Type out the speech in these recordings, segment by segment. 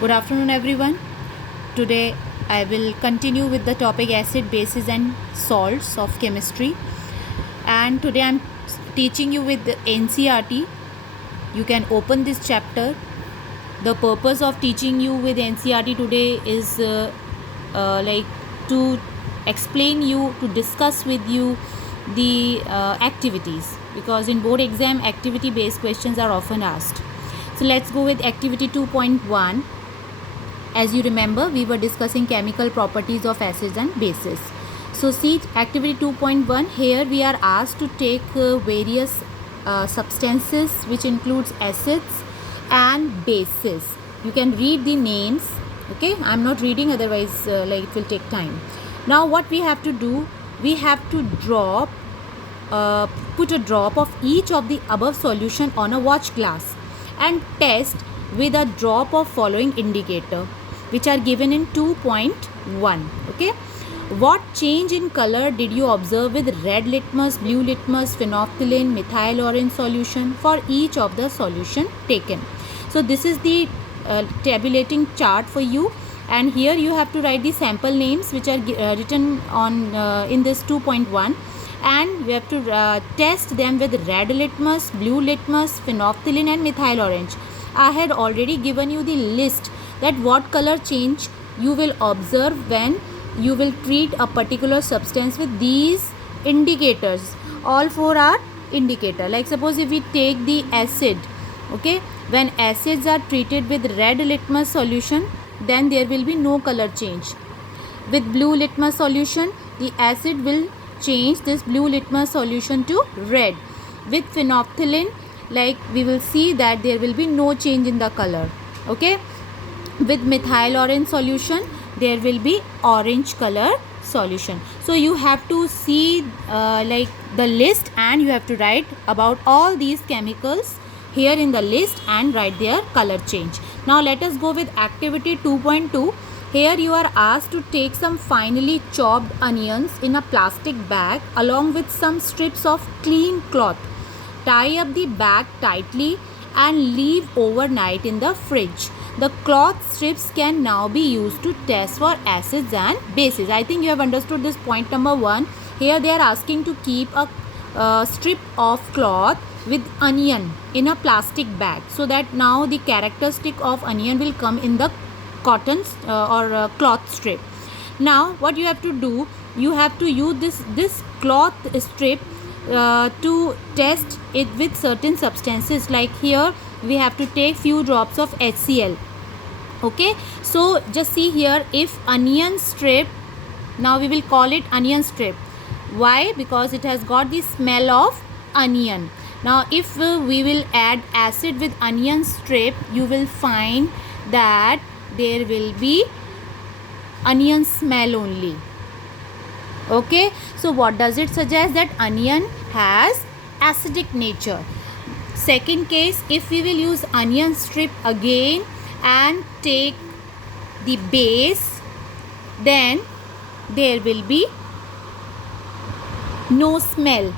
Good afternoon, everyone. Today I will continue with the topic acid, bases, and salts of chemistry. And today I'm teaching you with the NCERT. You can open this chapter. The purpose of teaching you with NCERT today is like to explain you, to discuss with you the activities, because in board exam activity based questions are often asked. So let's go with activity 2.1. As you remember, we were discussing chemical properties of acids and bases. So see activity 2.1. Here we are asked to take various substances which includes acids and bases. You can read the names. Okay, I'm not reading, otherwise like it will take time. Now what we have to do, we have to put a drop of each of the above solution on a watch glass and test with a drop of following indicator, which are given in 2.1. Okay, what change in color did you observe with red litmus, blue litmus, phenolphthalein, methyl orange solution for each of the solution taken? So this is the tabulating chart for you, and here you have to write the sample names which are written on in this 2.1, and we have to test them with red litmus, blue litmus, phenolphthalein and methyl orange. I had already given you the list that what color change you will observe when you will treat a particular substance with these indicators. All four are indicator. Like suppose if we take the acid, okay, when acids are treated with red litmus solution, then there will be no color change. With blue litmus solution, the acid will change this blue litmus solution to red. With phenolphthalein, like we will see that there will be no change in the color. Okay, with methyl orange solution, there will be orange color solution. So you have to see like the list, and you have to write about all these chemicals here in the list and write their color change. Now let us go with activity 2.2. Here you are asked to take some finely chopped onions in a plastic bag along with some strips of clean cloth. Tie up the bag tightly and leave overnight in the fridge. The cloth strips can now be used to test for acids and bases. I think you have understood this point number 1. Here they are asking to keep a strip of cloth with onion in a plastic bag, so that now the characteristic of onion will come in the cotton or cloth strip. Now what you have to do, you have to use this cloth strip to test it with certain substances. Like here we have to take few drops of HCl. Okay, so just see here, if onion strip, now we will call it onion strip. Why? Because it has got the smell of onion. Now if we will add acid with onion strip, you will find that there will be onion smell only. Okay, so what does it suggest? That onion has acidic nature. Second case, if we will use onion strip again and take the base, then there will be no smell.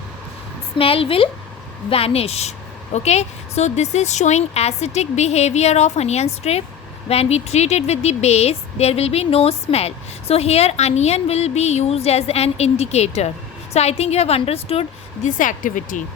Smell will vanish. Okay, so this is showing acidic behavior of onion strip. When we treat it with the base, there will be no smell. So here onion will be used as an indicator. So I think you have understood this activity.